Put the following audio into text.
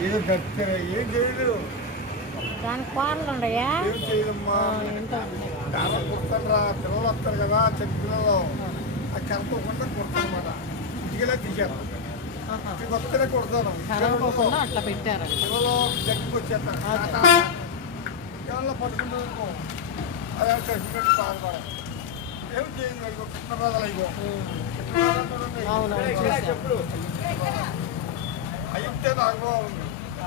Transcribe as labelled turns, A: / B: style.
A: ఏదో గట్టి ఏం చేయలేదు
B: దానికి కూరలు ఉండయా
A: ఏం చేయదమ్మా చాలా కుడతాను రా పిల్లలు వస్తారు కదా చిన్న పిల్లలు. ఆ కలపకుండా కుడతానమాట.
B: ఆహా.
A: ఇవి వస్తేనే కుడతాను.
B: కరవకోకుండా అట్లా పెట్టారు?
A: పిల్లలు దగ్గరికి వచ్చేస్తాను
B: అదే.
A: పిల్లలు పట్టుకుంటాను అది బాధపడాలి ఏం చేయండి
B: చూసాను
A: అయితే నాకు బాగుంది